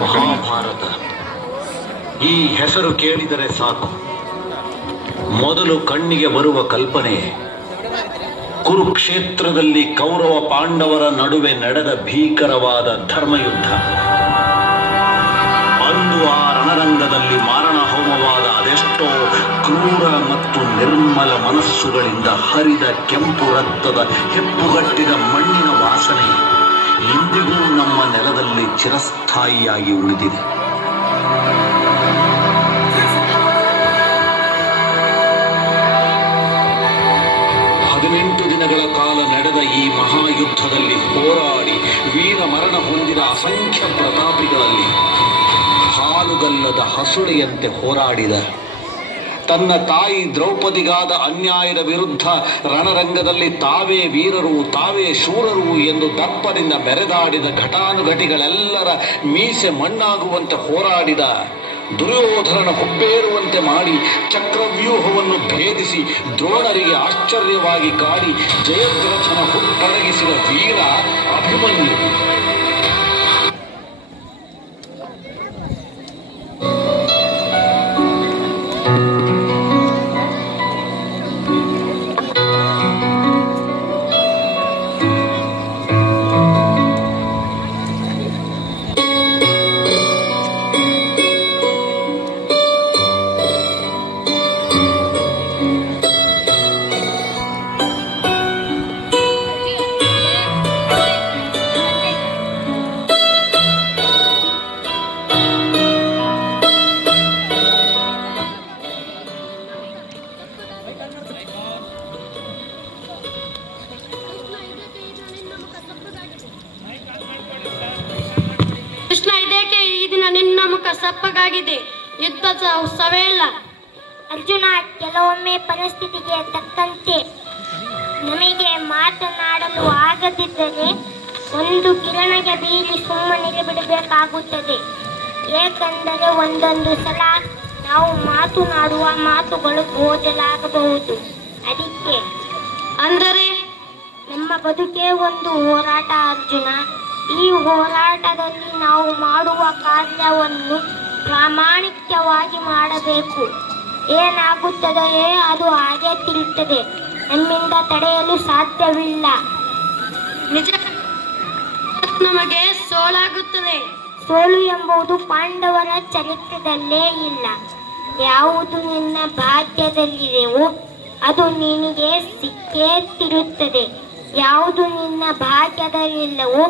ಮಹಾಭಾರತ ಈ ಹೆಸರು ಕೇಳಿದರೆ ಸಾಕು ಮೊದಲು ಕಣ್ಣಿಗೆ ಬರುವ ಕಲ್ಪನೆ ಕುರುಕ್ಷೇತ್ರದಲ್ಲಿ ಕೌರವ ಪಾಂಡವರ ನಡುವೆ ನಡೆದ ಭೀಕರವಾದ ಧರ್ಮಯುದ್ಧ. ಅಂದು ಆ ರಣರಂಗದಲ್ಲಿ ಮಾರಣ ಹೋಮವಾದ ಅದೆಷ್ಟೋ ಕ್ರೂರ ಮತ್ತು ನಿರ್ಮಲ ಮನಸ್ಸುಗಳಿಂದ ಹರಿದ ಕೆಂಪು ರಕ್ತದ ಹೆಪ್ಪುಗಟ್ಟಿದ ಮಣ್ಣಿನ ವಾಸನೆ ಇಂದಿಗೂ ನಮ್ಮ ನೆಲದಲ್ಲಿ ಚಿರಸ್ಥಾಯಿಯಾಗಿ ಉಳಿದಿದೆ. ದಿನಗಳ ಕಾಲ ನಡೆದ ಈ ಮಹಾಯುದ್ಧದಲ್ಲಿ ಹೋರಾಡಿ ವೀರ ಮರಣ ಹೊಂದಿದ ಅಸಂಖ್ಯ ಪ್ರತಾಪಿಗಳಲ್ಲಿ ಹಾಲುಗಲ್ಲದ ಹಸುಳೆಯಂತೆ ಹೋರಾಡಿದ ತನ್ನ ತಾಯಿ ದ್ರೌಪದಿಗಾದ ಅನ್ಯಾಯದ ವಿರುದ್ಧ ರಣರಂಗದಲ್ಲಿ ತಾವೇ ವೀರರು ತಾವೇ ಶೂರರು ಎಂದು ದರ್ಪದಿಂದ ಮೆರೆದಾಡಿದ ಘಟಾನುಘಟಿಗಳೆಲ್ಲರ ಮೀಸೆ ಮಣ್ಣಾಗುವಂತೆ ಹೋರಾಡಿದ ದುರ್ಯೋಧನನ ಹುಬ್ಬೇರುವಂತೆ ಮಾಡಿ ಚಕ್ರವ್ಯೂಹವನ್ನು ಭೇದಿಸಿ ದ್ರೋಣರಿಗೆ ಆಶ್ಚರ್ಯವಾಗಿ ಕಾಡಿ ಜಯದ್ರಥನ ಹುಟ್ಟಡಗಿಸಿದ ವೀರ ಅಭಿಮನ್ಯು. ಸಪ್ಪಗಾಗಿದೆ, ಯುದ್ಧದ ಉತ್ಸವೇ ಇಲ್ಲ. ಅರ್ಜುನ, ಕೆಲವೊಮ್ಮೆ ಪರಿಸ್ಥಿತಿಗೆ ತಕ್ಕಂತೆ ನಮಗೆ ಮಾತನಾಡಲು ಆಗದಿದ್ದರೆ ಒಂದು ಕಿರಣಗೆ ಬೀರಿ ಸುಮ್ಮನೆ ಬಿಡಬೇಕಾಗುತ್ತದೆ. ಏಕೆಂದರೆ ಒಂದೊಂದು ಸಲ ನಾವು ಮಾತನಾಡುವ ಮಾತುಗಳು ಬೋಜಲಾಗಬಹುದು. ಅದಕ್ಕೆ ಅಂದರೆ ನಮ್ಮ ಬದುಕೇ ಒಂದು ಹೋರಾಟ ಅರ್ಜುನ. ಈ ಹೋರಾಟದಲ್ಲಿ ನಾವು ಮಾಡುವ ಕಾರ್ಯವನ್ನು ಪ್ರಾಮಾಣಿಕವಾಗಿ ಮಾಡಬೇಕು. ಏನಾಗುತ್ತದೆಯೇ ಅದು ಹಾಗೆ ತಿರುತ್ತದೆ, ನಮ್ಮಿಂದ ತಡೆಯಲು ಸಾಧ್ಯವಿಲ್ಲ. ನಿಜ, ನಮಗೆ ಸೋಲಾಗುತ್ತದೆ. ಸೋಲು ಎಂಬುದು ಪಾಂಡವರ ಚರಿತ್ರದಲ್ಲೇ ಇಲ್ಲ. ಯಾವುದು ನಿನ್ನ ಭಾಗ್ಯದಲ್ಲಿದೆಯೋ ಅದು ನಿನಗೆ ಸಿಕ್ಕೇ ತಿರುತ್ತದೆ. ಯಾವುದು ನಿನ್ನ ಭಾಗ್ಯದಲ್ಲಿಲ್ಲವೋ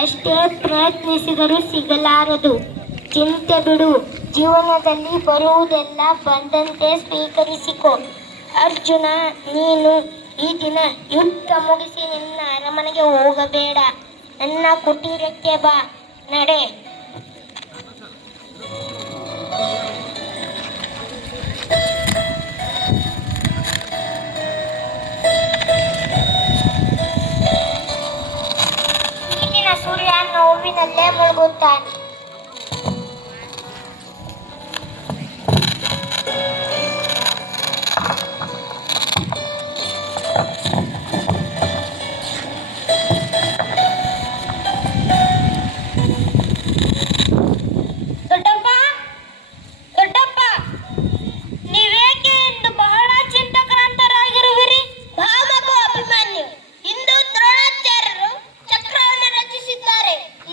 ಎಷ್ಟೇ ಪ್ರಯತ್ನಿಸಿದರೂ ಸಿಗಲಾರದು. ಚಿಂತೆ ಬಿಡು, ಜೀವನದಲ್ಲಿ ಬರುವುದೆಲ್ಲ ಬಂದಂತೆ ಸ್ವೀಕರಿಸಿಕೊ. ಅರ್ಜುನ, ನೀನು ಈ ದಿನ ಯುದ್ಧ ಮುಗಿಸಿ ನಿನ್ನ ಅರಮನೆಗೆ ಹೋಗಬೇಡ, ನನ್ನ ಕುಟೀರಕ್ಕೆ ಬಾ. ನಡೆ. ಈಗಿನ ಸೂರ್ಯ ನೋವಿನಲ್ಲೇ ಮುಳುಗುತ್ತಾನೆ.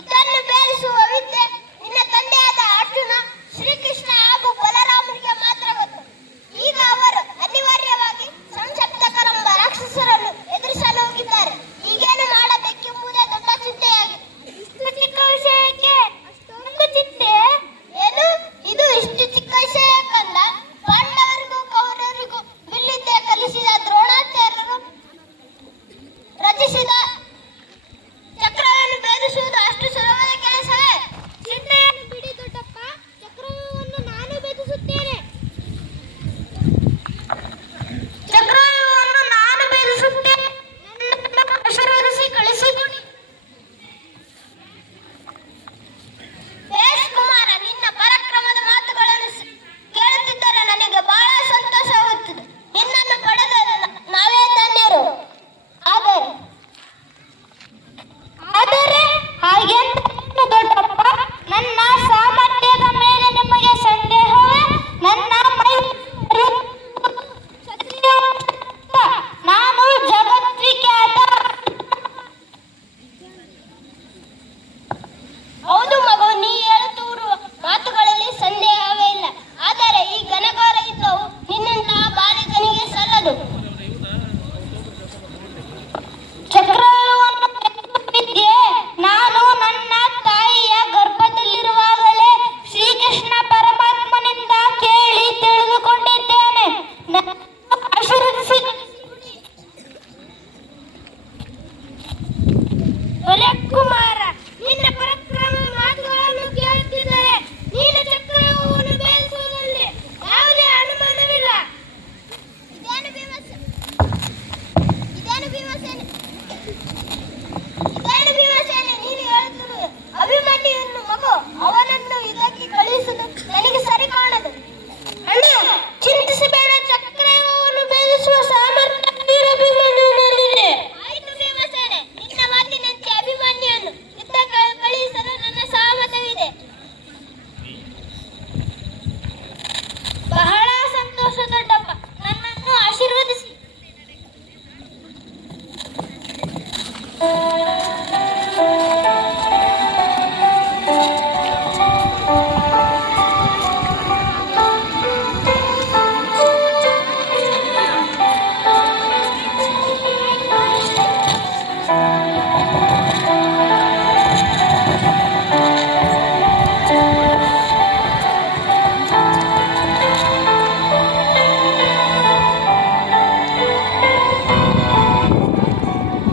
ಇದನ್ನು ಬೇರಿಸುವ ವಿದ್ಯೆ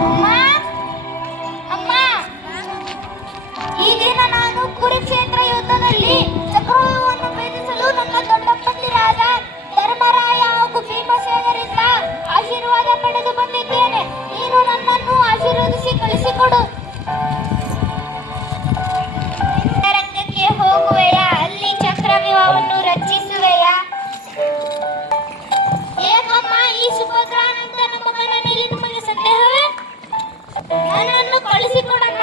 ಅಮ್ಮ, ಅಮ್ಮ, ಈ ದಿನ ನಾನು ಕುರುಕ್ಷೇತ್ರ ಯುದ್ಧದಲ್ಲಿ ಚಕ್ರವ್ಯೂಹವನ್ನು ಭೇದಿಸಲು ನನ್ನ ದೊಡ್ಡಪ್ಪಂದಿರಾದ ಧರ್ಮರಾಯ ಹಾಗೂ ಭೀಮಸೇನರಿಂದ ಆಶೀರ್ವಾದ ಪಡೆದು ಬಂದಿದ್ದೇನೆ. ನೀನು ನನ್ನನ್ನು ಆಶೀರ್ವದಿಸಿ ಕಳಿಸಿಕೊಡು. ರಂಗಕ್ಕೆ ಹೋಗುವೆಯಾ? ಅಲ್ಲಿ ಚಕ್ರವ್ಯೂಹವನ್ನು ರಚಿಸುವೆಯಾ? ಏಕಮ್ಮ, ಈ ಸುಭದ್ರಾನಂದನ ಮಗನಲ್ಲಿ ನಿಮಗೆ ಸಂದೇಹವೇ? ನನ್ನನ್ನು ಕಳಿಸಿಕೊಡಮ್ಮ.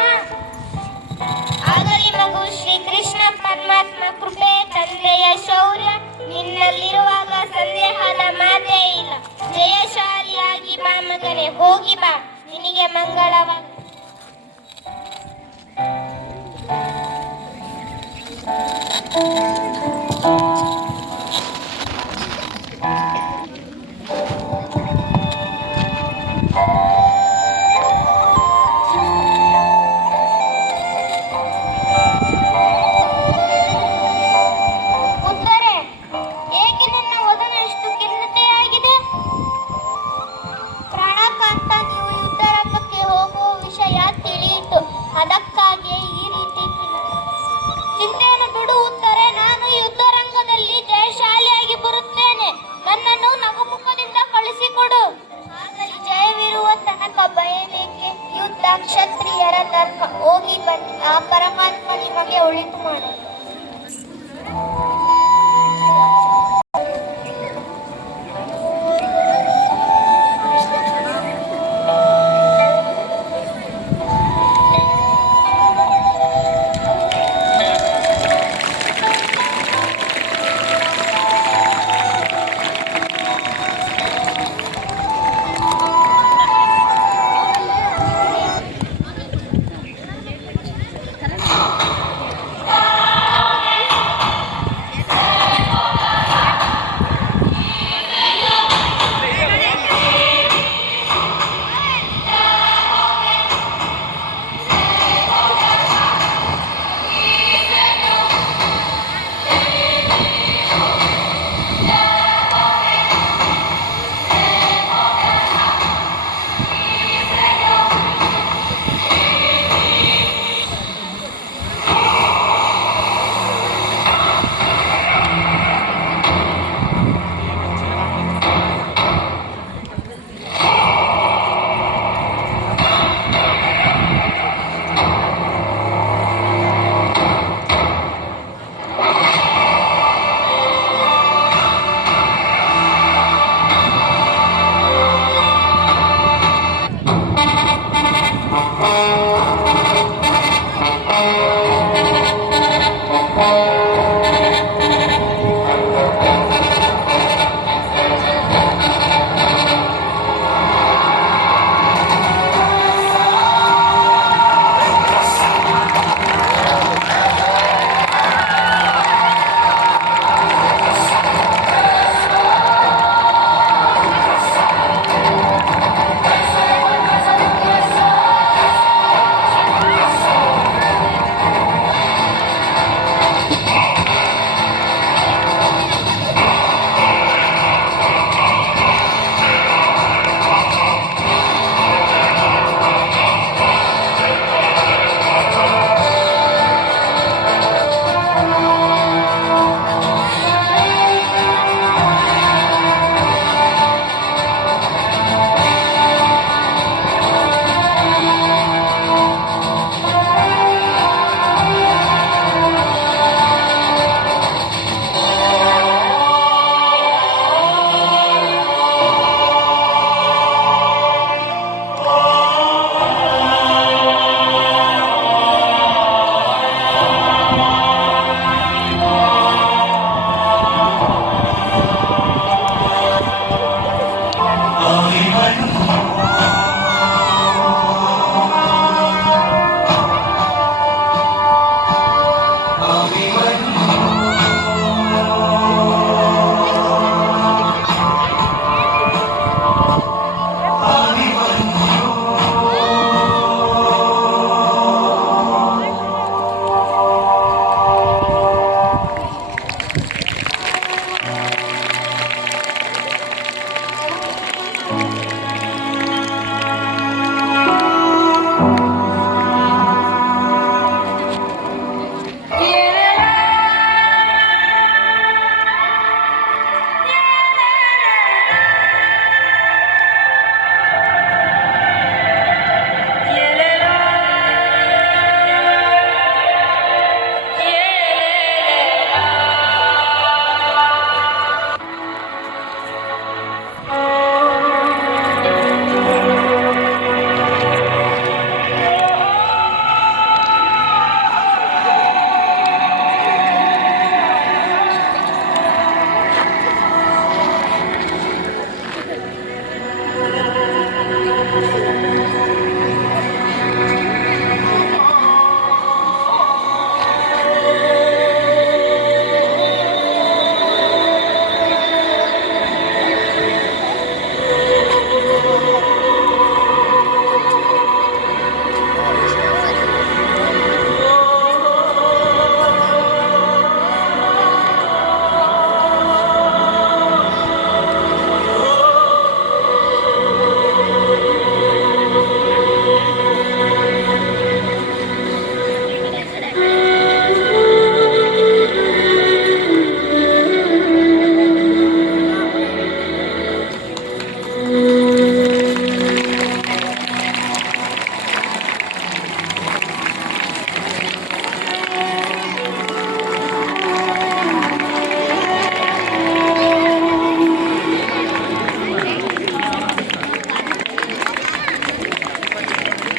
ಆಗಲಿ ಮಗು, ಶ್ರೀಕೃಷ್ಣ ಪರಮಾತ್ಮ ಕೃಪೆ, ತಂದೆಯ ಶೌರ್ಯ ನಿನ್ನಲ್ಲಿರುವಾಗ ಸಂದೇಹದ ಮಾತೇ ಇಲ್ಲ. ಜಯಶಾಲಿಯಾಗಿ ಬಾ ಮಗನೇ, ಹೋಗಿ ಬಾ, ನಿನಗೆ ಮಂಗಳವಾಗಲಿ. ಉತ್ತರೆ, ಏಕೆ ನನ್ನ ವದನ ಎಷ್ಟು ಖಿನ್ನತೆಯಾಗಿದೆ? ಪ್ರಾಣಕಾಂತ, ನೀವು ಯುದ್ಧರಂಗಕ್ಕೆ ಹೋಗುವ ವಿಷಯ ತಿಳಿಯಿತು, ಅದಕ್ಕಾಗಿಯೇ ಈ ರೀತಿ ಚಿಂತೆಯನ್ನು ಬಿಡು ಉತ್ತರೆ. ನಾನು ಯುದ್ಧರಂಗದಲ್ಲಿ ಜಯಶಾಲಿಯಾಗಿ ಬರುತ್ತೇನೆ. ನನ್ನನ್ನು ನಗುಮುಖದಿಂದ ಕಳಿಸಿಕೊಡು. ಆಗಲಿ, ಜಯವಿರುವ ತನಕ ಭಯವೇಕೆ? ಯುದ್ಧ ಕ್ಷತ್ರಿಯರ ಧರ್ಮ. ಹೋಗಿ ಬನ್ನಿ, ಆ ಪರಮಾತ್ಮ ನಿಮಗೆ ಒಳಿತು ಮಾಡು.